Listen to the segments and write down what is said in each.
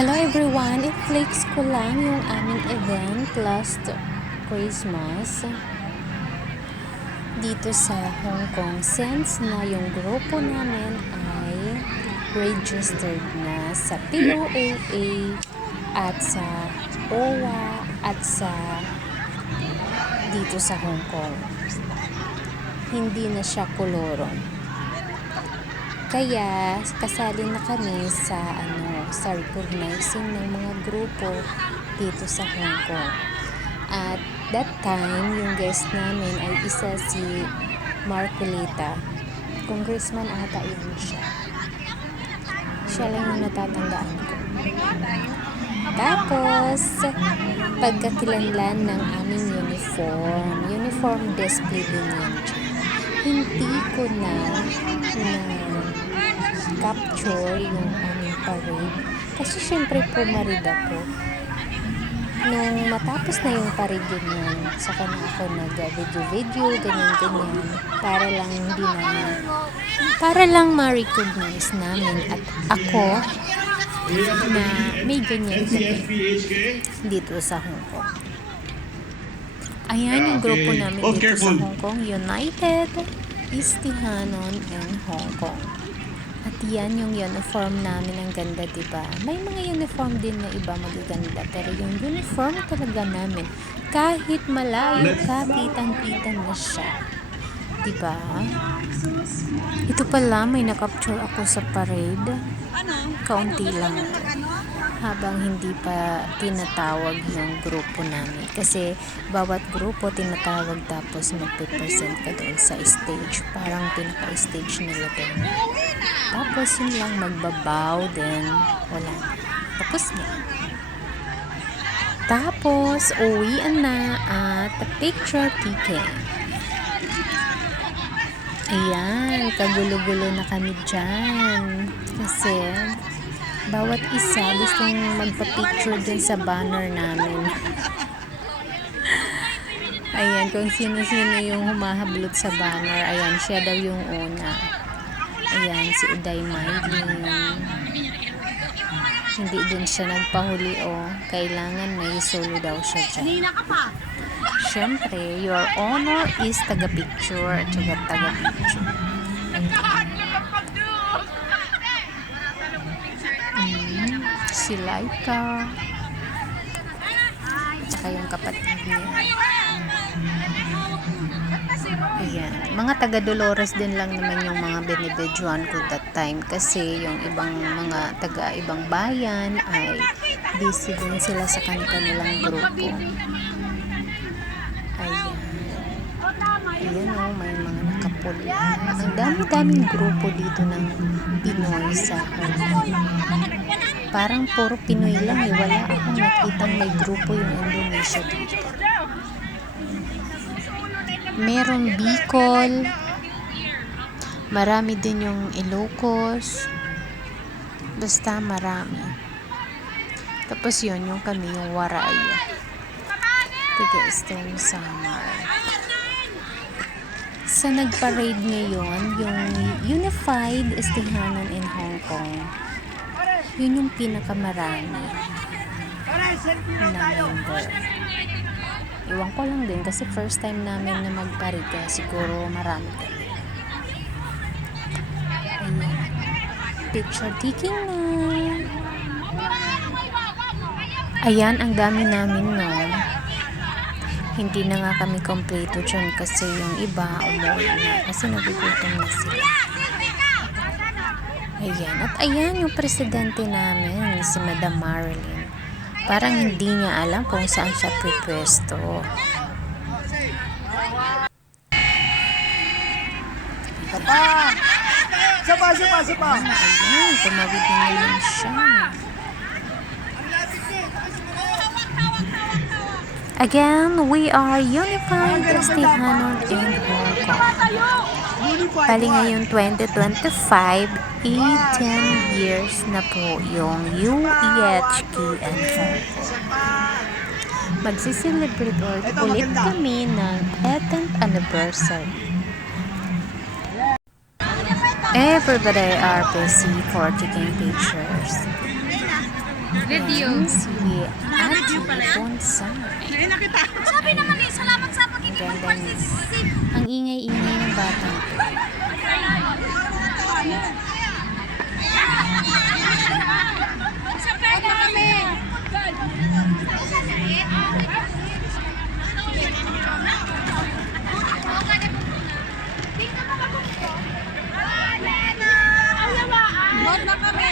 Hello everyone! I-flex ko lang yung aming event last Christmas dito sa Hong Kong since na yung grupo namin ay registered na sa POAA at sa OWA at sa dito sa Hong Kong. Hindi na siya koloron. Kaya kasali na kami sa sa recognizing ng mga grupo dito sa Hong Kong. At that time, yung guest namin ay isa si Marcolita. Congressman ata yun siya. Siya lang yung natatandaan ko. Tapos, pagkakilanlan ng aming uniform display din yan. Hindi ko na capture yung aming parade kasi syempre pumarid ako. Nung matapos na yung parade yun, saka na ako nag-video ganyan para lang ma-recognize namin at ako na may ganyan dito sa Hong Kong. Ayan yung grupo namin dito sa Hong Kong, United Istihanon and Hong Kong. At yan yung uniform namin, ang ganda, diba? May mga uniform din na iba magaganda, pero yung uniform talaga namin, kahit malayo ka, kitang-kita na siya. Diba? Ito pala, may na-capture ako sa parade. Kaunti lang. Habang hindi pa tinatawag yung grupo namin. Kasi bawat grupo tinatawag tapos magpe-present ka doon sa stage. Parang pinaka-stage nila doon. Tapos yun lang, magbabow din. Wala. Tapos na. Tapos, uwian na at picture taking. Ayan, kagulo-gulo na kami dyan. Kasi bawat isa gustong magpa-picture din sa banner namin. Ayan, kung sino-sino yung humahablot sa banner. Ayan, siya daw yung una. Ayan, si Uday Mylene. Hindi din siya nagpahuli kailangan may solo daw siya dyan. Siyempre, your honor is taga-picture at taga-picture. Si Laika tsaka yung kapatid niya. Ayan. Mga taga Dolores din lang naman yung mga binibidyoan ko that time kasi yung ibang mga taga ibang bayan ay busy din sila sa kanilang grupo. Ayan. Ayan may mga nakapuli. Ang dami-daming grupo dito ng Pinoy sa Hong Kong. Parang puro Pinoy lang wala akong nakitang may grupo yung Indonesia dito. Meron Bicol, marami din yung Ilocos, basta marami. Tapos yun, yung kami, yung Waray, Eastern Samar. Sa nagparade ngayon, yung Unified Istihanon in Hong Kong, yun yung pinakamarami na member. Iwan ko lang din kasi first time namin na magparida. Siguro marami kami. Ayan. Picture taking na. Ayan, ang dami namin noon. Hindi na nga kami kompleto dyan kasi yung iba umuwi na kasi nagugutom na sila. Ayan. At ayan yung presidente namin, si Madam Marilyn. Parang hindi niya alam kung saan siya pipwesto. Sapa. Ayan, tumawid na ngayon siya. Again, we are Unified Istihanon in Hong Kong. Bali ngayon 2025, 10 years na po yung UEHK and Hong Kong. Magsiselebrate ulit kami ng 10th anniversary. Everybody are busy for taking pictures. Yan, si Ate Bonsai. Sabi naman eh, salamat sa pagiging Ganda niya. mag-participate. Ang ingay-ingay ng batang to. Sa pwede kami. Bot na kami.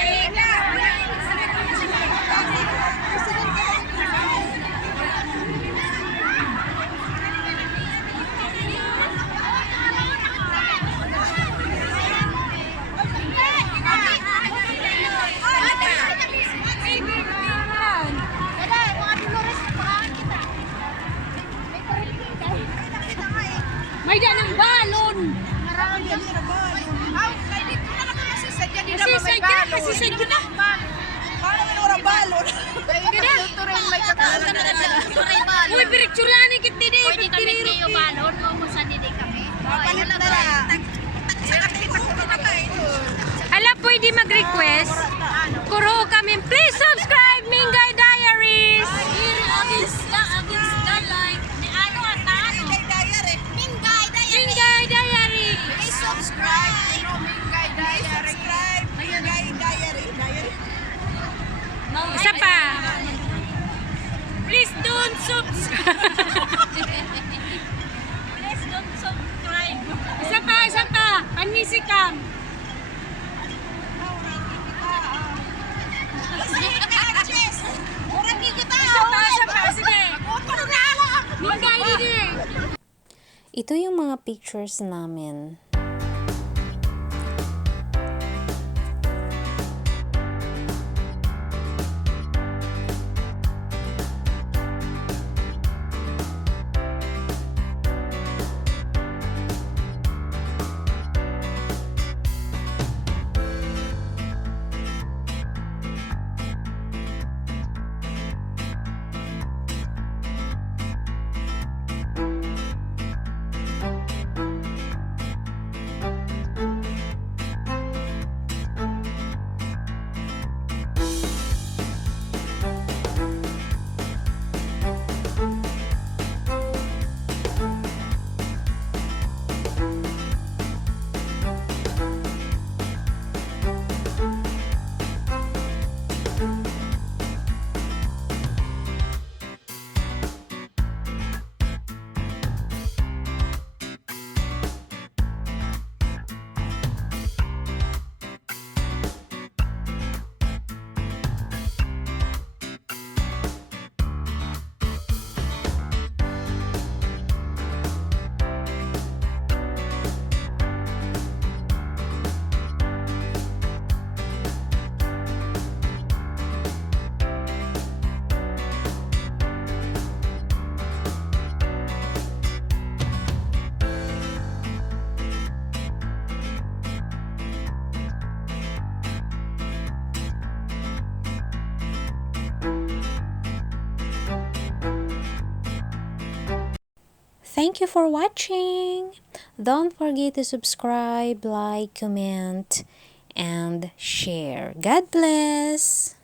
May ng balon. Kasi sadya na. Paano may orang balon? Uy, birikturani kit didi. Pwede kami kayo balon, mamusan din kami. Papalit na lang. Ala, pwede mag-request. Kuro kami. Please subscribe Mingay Diaries. Mingay Diary. Subscribe. Mingay Diary. Subscribe. Mingay Diary. Isa pa. Please don't subscribe. Please don't subscribe. Isa pa. Panisikam. Isa pa. Sige. Mingay didi. Ito yung mga pictures namin. Thank you for watching. Don't forget to subscribe, like, comment, and share. God bless.